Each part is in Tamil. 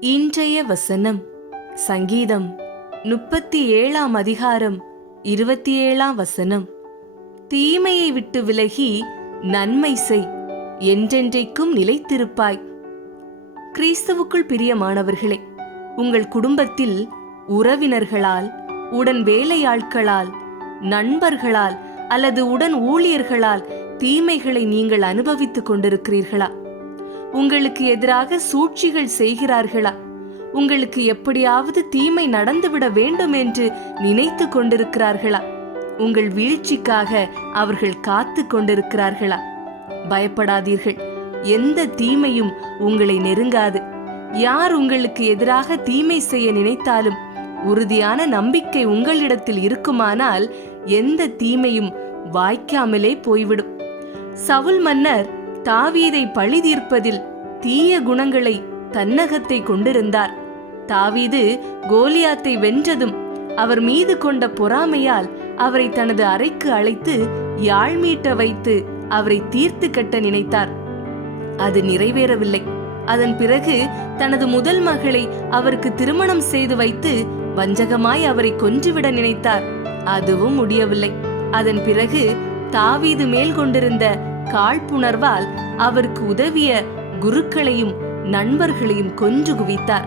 இன்றைய வசனம் சங்கீதம் முப்பத்தி ஏழாம் அதிகாரம் இருபத்தி ஏழாம் வசனம். தீமையை விட்டு விலகி நன்மை செய் என்றென்றைக்கும் நிலைத்திருப்பாய். கிறிஸ்துவுக்குள் பிரியமானவர்களே உங்கள் குடும்பத்தில் உறவினர்களால் உடன் வேலையாட்களால் நண்பர்களால் அல்லது உடன் ஊழியர்களால் தீமைகளை நீங்கள் அனுபவித்துக் கொண்டிருக்கிறீர்களா? உங்களுக்கு எதிராக சூழ்ச்சிகள் செய்கிறார்களா? உங்களுக்கு எப்படியாவது தீமை நடந்துவிட வேண்டும் என்று நினைத்து கொண்டிருக்கிறார்களா? உங்கள் வீழ்ச்சிக்காக அவர்கள் காத்து கொண்டிருக்கிறார்களா? பயப்படாதீர்கள். எந்த தீமையும் உங்களை நெருங்காது. யார் உங்களுக்கு எதிராக தீமை செய்ய நினைத்தாலும் உறுதியான நம்பிக்கை உங்களிடத்தில் இருக்குமானால் எந்த தீமையும் வாய்க்காமலே போய்விடும். சவுல் மன்னர் தாவீதை பழி தீர்ப்பதில் தீய குணங்களை தன்னகத்தை கொண்டிருந்தார். தாவீது கோலியாத்தை வென்றதும் அவர் மீது கொண்ட பொறாமையால் அவரை தனது அறைக்கு அழைத்து யாழ் மீட்ட வைத்து அவரை தீர்த்து கட்ட நினைத்தார். அது நிறைவேறவில்லை. அதன் பிறகு தனது முதல் மகளை அவருக்கு திருமணம் செய்து வைத்து வஞ்சகமாய் அவரை கொன்றுவிட நினைத்தார். அதுவும் முடியவில்லை. அதன் பிறகு தாவீது மேல் கொண்டிருந்த காழ்ப்புணர்வால் அவருக்கு உதவிய குருக்களையும் நண்பர்களையும் கொன்று குவித்தார்.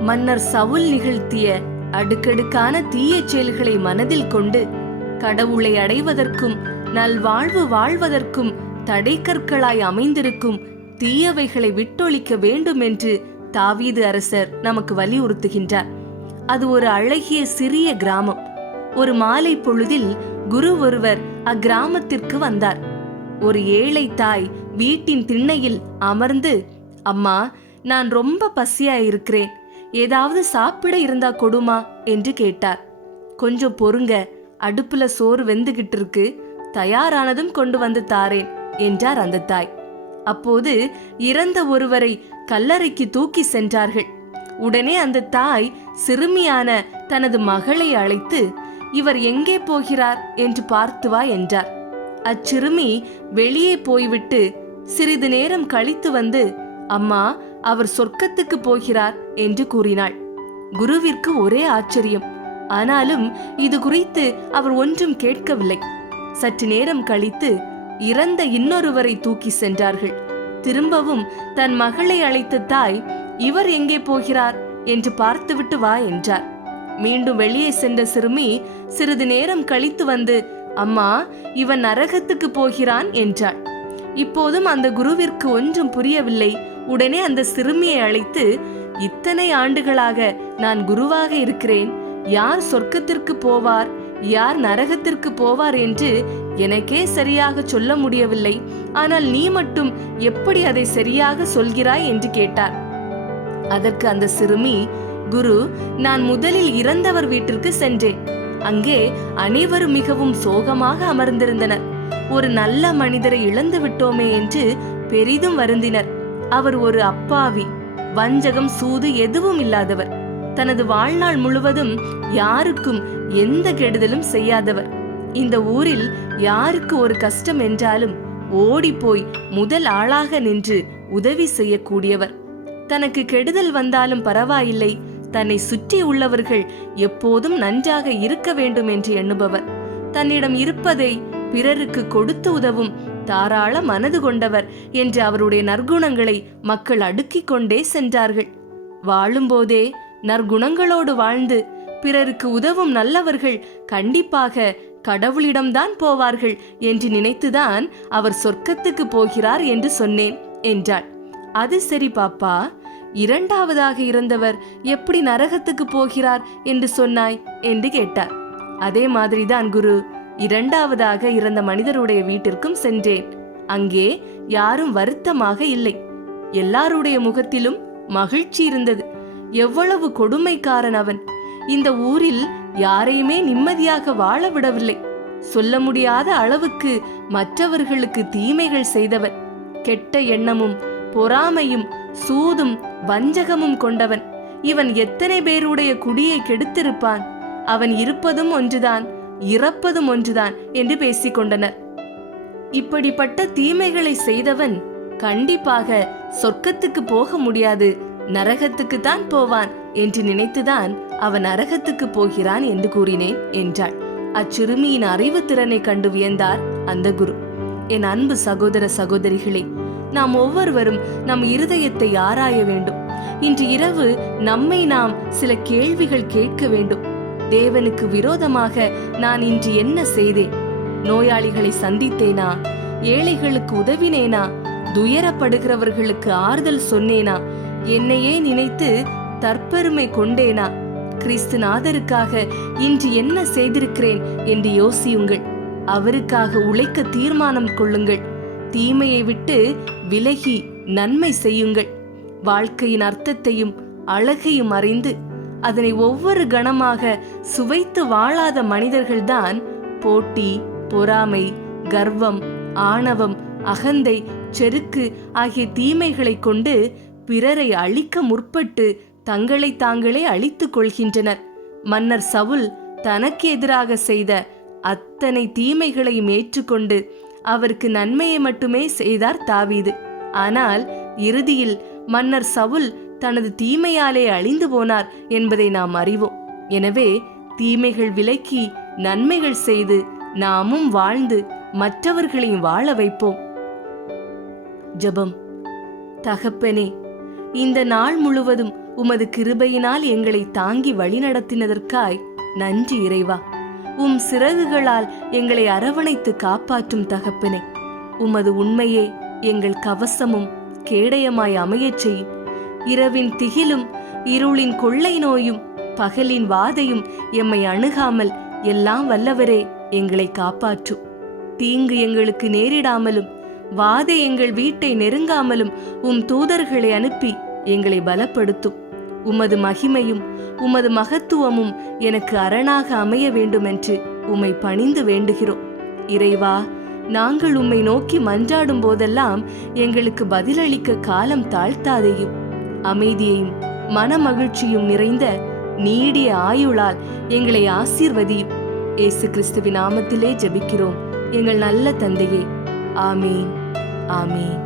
மன்னர் சவுல் நிகழ்த்திய அடுக்கடுக்கான தீய செயல்களை மனதில் கொண்டு கடவுளை அடைவதற்கும் நல்வாழ்வு வாழ்வதற்கும் தடைக்கற்களாய் அமைந்திருக்கும் தீயவைகளை விட்டொழிக்க வேண்டும் என்று தாவீது அரசர் நமக்கு வலியுறுத்துகின்றார். அது ஒரு அழகிய சிறிய கிராமம். ஒரு மாலை பொழுதில் குரு ஒருவர் அக்கிராமத்திற்கு வந்தார். ஒரு ஏழை தாய் வீட்டின் திண்ணையில் அமர்ந்து அம்மா நான் ரொம்ப பசியா இருக்கிறேன். ஏதாவது சாப்பிட இருந்தா கொடுமா? என்று கேட்டார். கொஞ்சம் பொறுங்க. அடுப்புல சோறு வெந்துகிட்டு இருக்கு. தயாரானதும் கொண்டு வந்து தாரேன் என்றார் அந்த தாய். அப்போது இறந்த ஒருவரை கல்லறைக்கு தூக்கி சென்றார்கள். உடனே அந்த தாய் சிறுமியான தனது மகளை அழைத்து இவர் எங்கே போகிறார்? என்று பார்த்து வா என்றார். அச்சிறுமி வெளியே போய்விட்டு சிறிது நேரம் கழித்து வந்து அம்மா அவர் சொர்க்கத்துக்கு போகிறார் என்று கூறினாள். குருவிற்கு ஒரே ஆச்சரியம். ஆனாலும் இது குறித்து அவர் ஒன்றும் கேட்கவில்லை. சற்று நேரம் கழித்து இறந்த இன்னொருவரை தூக்கி சென்றார்கள். திரும்பவும் தன் மகளை அழைத்த தாய் இவர் எங்கே போகிறார்? என்று பார்த்துவிட்டு வா என்றார். மீண்டும் வெளியே சென்ற சிறுமி சிறிது நேரம் கழித்து வந்து அம்மா இவன் நரகத்துக்கு போகிறான் என்றாள். இப்போதும் அந்த குருவிற்கு ஒன்றும் புரியவில்லை. உடனே அந்த சிறுமியை அழைத்து இத்தனை ஆண்டுகளாக நான் குருவாக இருக்கிறேன். யார் சொர்க்கத்திற்கு போவார்? யார் நரகத்திற்கு போவார் என்று எனக்கே சரியாக சொல்ல முடியவில்லை. ஆனால் நீ மட்டும் எப்படி அதை சரியாக சொல்கிறாய்? என்று கேட்டார். அதற்கு அந்த சிறுமி குரு நான் முதலில் இறந்தவர் வீட்டிற்கு சென்றேன். அங்கே அனைவரும் மிகவும் சோகமாக அமர்ந்திருந்தனர். ஒரு நல்ல மனிதரை இழந்து விட்டோமே என்று பெரிதும் வருந்தினர். அவர் ஒரு அப்பாவி வஞ்சகம் சூது எதுவும் இல்லாதவர். தனது வாழ்நாள் முழுவதும் யாருக்கும் எந்த கெடுதலும் செய்யாதவர். இந்த ஊரில் யாருக்கு ஒரு கஷ்டம் என்றாலும் ஓடிப்போய் முதல் ஆளாக நின்று உதவி செய்யக்கூடியவர். தனக்கு கெடுதல் வந்தாலும் பரவாயில்லை தன்னை சுற்றி உள்ளவர்கள் எப்போதும் நன்றாக இருக்க வேண்டும் என்று எண்ணுபவர். தன்னிடம் இருப்பதை பிறருக்கு கொடுத்து உதவும் தாராள மனது கொண்டவர் என்று அவருடைய நற்குணங்களை மக்கள் அடுக்கிக் கொண்டே சென்றார்கள். வாழும்போதே நற்குணங்களோடு வாழ்ந்து பிறருக்கு உதவும் நல்லவர்கள் கண்டிப்பாக கடவுளிடம்தான் போவார்கள் என்று நினைத்துதான் அவர் சொர்க்கத்துக்கு போகிறார் என்று சொன்னேன் என்றாள். அது சரி பாப்பா. இரண்டாவதாக இருந்தவர் எப்படி நரகத்துக்கு போகிறார் என்று சொன்னாய் என்று கேட்டார். அதே மாதிரிதான் குரு இரண்டாவதாக இறந்த மனிதருடைய வீட்டிற்கும் சென்றேன். அங்கே யாரும் வருத்தமாக இல்லை. எல்லாருடைய முகத்திலும் மகிழ்ச்சி இருந்தது. எவ்வளவு கொடுமைக்காரன் அவன். இந்த ஊரில் யாரையுமே நிம்மதியாக வாழ விடவில்லை. சொல்ல முடியாத அளவுக்கு மற்றவர்களுக்கு தீமைகள் செய்தவன். கெட்ட எண்ணமும் பொறாமையும் சூதும் வஞ்சகமும் கொண்டவன். இவன் எத்தனை பேருடைய குடியை கெடுத்திருப்பான்? அவன் இருப்பதும் ஒன்றுதான் இறப்பதும் ஒன்றுதான் என்று பேசிக் கொண்டனர் இப்படிப்பட்ட தீமைகளை செய்தவன் கண்டிப்பாக சொர்க்கத்துக்கு போக முடியாது நரகத்துக்கு தான் போவான் என்று நினைத்துதான் அவன் நரகத்துக்கு போகிறான் என்று கூறினேன் என்றாள். அச்சிறுமியின் அறிவு திறனை கண்டு வியந்தார் அந்த குரு. என் அன்பு சகோதர சகோதரிகளே நாம் ஒவ்வொருவரும் நம் இருதயத்தை ஆராய வேண்டும். இன்று இரவு நம்மை நாம் சில கேள்விகள் கேட்க வேண்டும். தேவனுக்கு விரோதமாக நான் இன்று என்ன செய்தேன்? நோயாளிகளை சந்தித்தேனா? ஏழைகளுக்கு உதவினேனா? துயரப்படுகிறவர்களுக்கு ஆறுதல் சொன்னேனா? என்னையே நினைத்து தற்பெருமை கொண்டேனா? கிறிஸ்துநாதருக்காக இன்று என்ன செய்திருக்கிறேன்? என்று யோசியுங்கள். அவருக்காக உழைக்க தீர்மானம் கொள்ளுங்கள். தீமையை விட்டு விலகி நன்மை செய்யுங்கள். வாழ்க்கையின் அர்த்தத்தையும் அழகையும் அறிந்து அதனை ஒவ்வொரு கணமாக சுவைத்து வாழாத மனிதர்கள்தான் போட்டி பொறாமை கர்வம் ஆணவம் அகந்தை செருக்கு ஆகிய தீமைகளை கொண்டு பிறரை அழிக்க முற்பட்டு தங்களை தாங்களே அழித்துக் கொள்கின்றனர். மன்னர் சவுல் தனக்கு எதிராக செய்த அத்தனை தீமைகளையும் ஏற்றுக்கொண்டு அவருக்கு நன்மையை மட்டுமே செய்தார் தாவீது. ஆனால் இறுதியில் மன்னர் சவுல் தனது தீமையாலே அழிந்து போனார் என்பதை நாம் அறிவோம். எனவே தீமைகள் விலக்கி நன்மைகள் செய்து நாமும் வாழ்ந்து மற்றவர்களையும் வாழ வைப்போம். ஜெபம். தகப்பனே இந்த நாள் முழுவதும் உமது கிருபையினால் எங்களை தாங்கி வழிநடத்தினதற்காய் நன்றி இறைவா. உம் சிறகுகளால் எங்களை அரவணைத்து காப்பாற்றும் தகப்பனே உமது உண்மையே எங்கள் கவசமும் கேடயமாய் அமையச் செய்யும். இரவின் திகிலும் இருளின் கொள்ளை நோயும் பகலின் வாதையும் எம்மை அணுகாமல் எல்லாம் வல்லவரே எங்களை காப்பாற்றும் தீங்கு எங்களுக்கு நேரிடாமலும் வாதை எங்கள் வீட்டை நெருங்காமலும் உம் தூதர்களை அனுப்பி எங்களை பலப்படுத்தும். உமது மகிமையும் உமது மகத்துவமும் எனக்கு அரணாக அமைய வேண்டுமென்று உம்மை பணிந்து வேண்டுகிறோம். இறைவா நாங்கள் உம்மை நோக்கி மன்றாடும் போதெல்லாம் எங்களுக்கு பதிலளிக்க காலம் தாழ்த்தாதையும். அமைதியையும் மனமகிழ்ச்சியும் நிறைந்த நீடிய ஆயுளால் எங்களை ஆசீர்வதியும். இயேசு கிறிஸ்துவின் நாமத்திலே ஜெபிக்கிறோம். எங்கள் நல்ல தந்தையே ஆமீன் ஆமீன்.